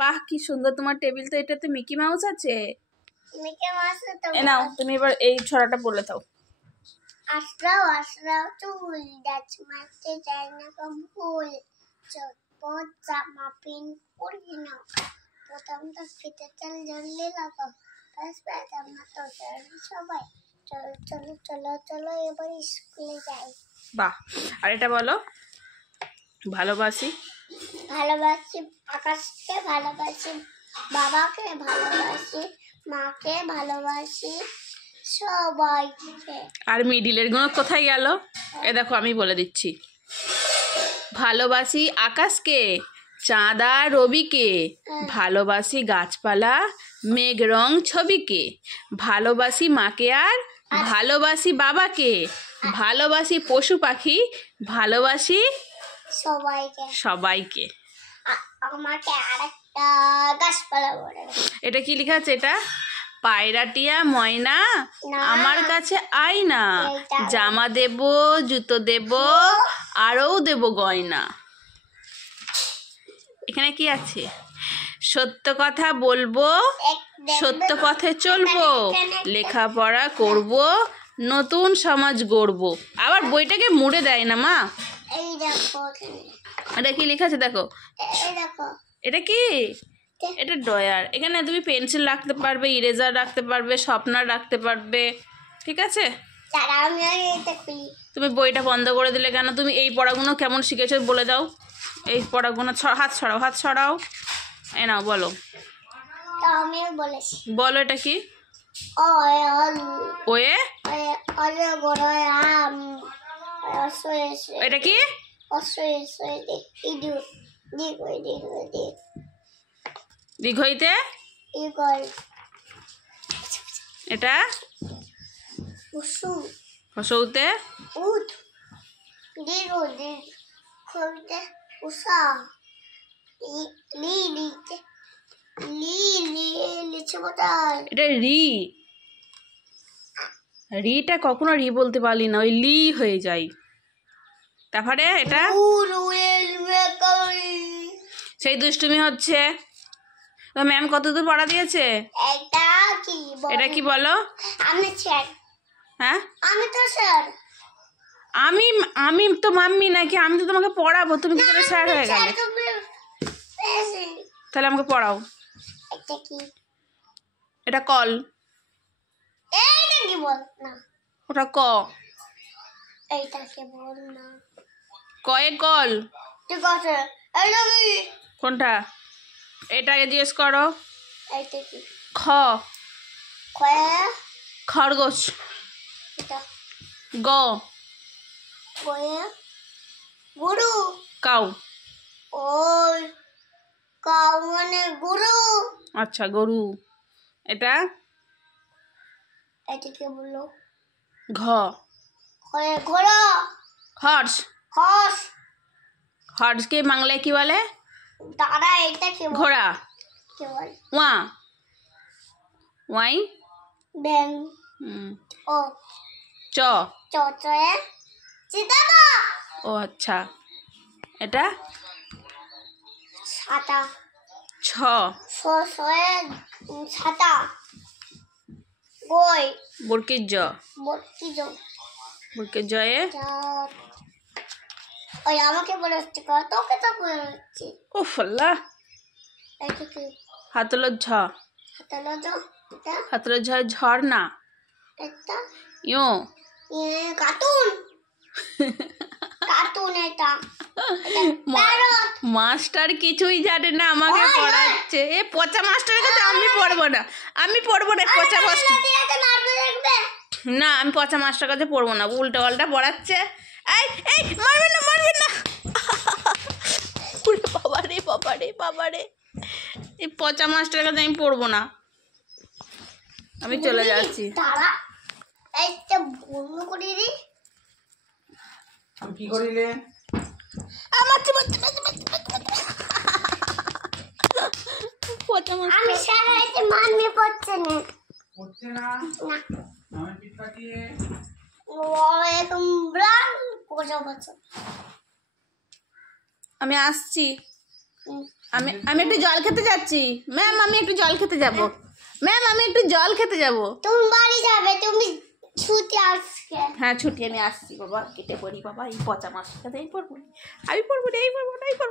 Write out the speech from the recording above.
বাহ কি সুন্দর তোমার টেবিল, তো এটাতে মিকি মাউস আছে। মিকি মাউস তো নাও তুমি এবার এই ছড়াটা বলে দাও। আশরাও আশরাও চুল গাছ মারতে যায় না ভুল, চটপট জামা পিন পরি না, প্রথমটা ফিতে চাল জলদি লাগাও, ব্যাস ব্যাস আমরা তো সবাই চলো চলো চলো চলো এবার স্কুলে যাই। বাহ, আর এটা বলো। ভালোবাসি ভালোবাসি আকাশকে, ভালোবাসি বাবাকে, ভালোবাসি মাকে, ভালোবাসি সবাইকে। আর মিডিলের গুণ কোথায় গেল? এ দেখো আমি বলে দিচ্ছি। ভালোবাসি আকাশকে, চাঁদ আর রবিকে, ভালোবাসি গাছপালা মেঘ রং ছবিকে, ভালোবাসি মাকে আর ভালোবাসি বাবাকে, ভালোবাসি পশু পাখি, ভালোবাসি সবাইকে সবাইকে। আমাকে আরেকটা গাছপালা বলে। এটা কি লেখা আছে? এটা পায়রাটিয়া ময়না আমার কাছে আয় না, জামা দেব জুতো দেব আরও দেব গয়না। এখানে কি আছে? সত্য কথা বলবো, সত্য পথে চলবো, লেখাপড়া করব, নতুন সমাজ গড়ব। আবার বইটাকে মুড়ে দেয় না মা। এই দেখো এটা কি লেখা আছে দেখো। এই দেখো এটা কি? এটা ড্রয়ার। এখানে তুমি পেন্সিল রাখতে পারবে, ইরেজার রাখতে পারবে, শার্পনার রাখতে পারবে। ঠিক আছে, তুমি বইটা বন্ধ করে দিলে কেন? তুমি এই পড়াগুলো কেমন শিখেছো বলে দাও। এই পড়াগুলো হাত ছড়াও, হাত ছড়াও। এ নাও বলো। বলো এটা কি? ওয়ে। এটা কি? দীর্ঘইতে। এটা হসৌতে। এটা রি। রিটা কখনো রি বলতে পারলি না, ওই লি হয়ে যায়। তারপরে এটা সেই দুষ্টুমি হচ্ছে। ম্যাম কতদূর পড়া দিয়েছে? এটা কি বলো? আমি স্যার। হ্যাঁ আমি তো স্যার। আমি তো মাম্মি নাকি? আমি তো তোমাকে পড়াবো, তুমি কি করে স্যার হয়ে গেলে? তাহলে আমাকে পড়াও। এটা কি? এটা কল। এইটা কি বল না? ওটা ক। এইটা কি বল না? কয়ে কল। ঠিক আছে। এইটা কি? কোনটা? এটাকে জিজ্ঞেস করো। এইটা কি? খ। খয়ে খরগোশ। এটা গ। খয়ে গরু। কাউ। ওই কাউ মানে গরু। আচ্ছা গরু। এটা এটা কি বললো? ঘ। খয়ে ঘোড়া। হর্স। হর্স। হর্সকে বাংলায় কি বলে? দাঁড়া, এটা কি বলে? ঘোড়া। কি বলে? ওয়া। ওয়াই। ব্যাং। ও চ। চয়ে চিতাবা। ও আচ্ছা। এটা ছাতা। ছ। ছয়ে ছাতা। গই। বর্কির জ। বর্কি জ। বর্কির জয়ে ওই আমাকে বলে হচ্ছে, তোকে তো বলে হচ্ছে। ও ফল্লা। এটা কি? হাতলের ঝ। হাতলো জ। এটা হাতলের ঝ ঝর্ণা। এটা ইয়ো কার্টুন। কার্টুন এটা। মাস্টার কিছুই জানে না, আমাকে পড়াচ্ছে। এ পচা মাস্টারের কাছে আমি পড়বো না, আমি পড়বো না পচা মাস্টার। না আমি পচা মাস্টার কাছে পড়বো না, উল্টা পাল্টা পড়াচ্ছে। এই এই মারবে না, মারবে না। বাবারে বাবারে বাবারে, এই পচা মাস্টারের কাছে আমি পড়বো না, আমি চলে যাচ্ছি। তারা এইটা বন্ধ করে দি। কি করিলে? আমার পচা মাস্টার। আমি সারা এতে মানবে পড়ছে না। পড়ছে না? না। আমি পিঠা দিয়ে ওয়ালাইকুম ব্রান কোজা বলছো। আমি আসছি। আমি একটু জল খেতে যাচ্ছি ম্যাম, আমি একটু জল খেতে যাব ম্যাম, আমি একটু জল খেতে যাব। তুমি বাড়ি যাবে, তুমি ছুটি আজকে। হ্যাঁ ছুটি, আমি আসছি বাবা, কেটে পড়ি বাবা, এই পচা মাছটাতেই পড়বো, আমি পড়বো না, এই পড়বো না, এই পড়বো না।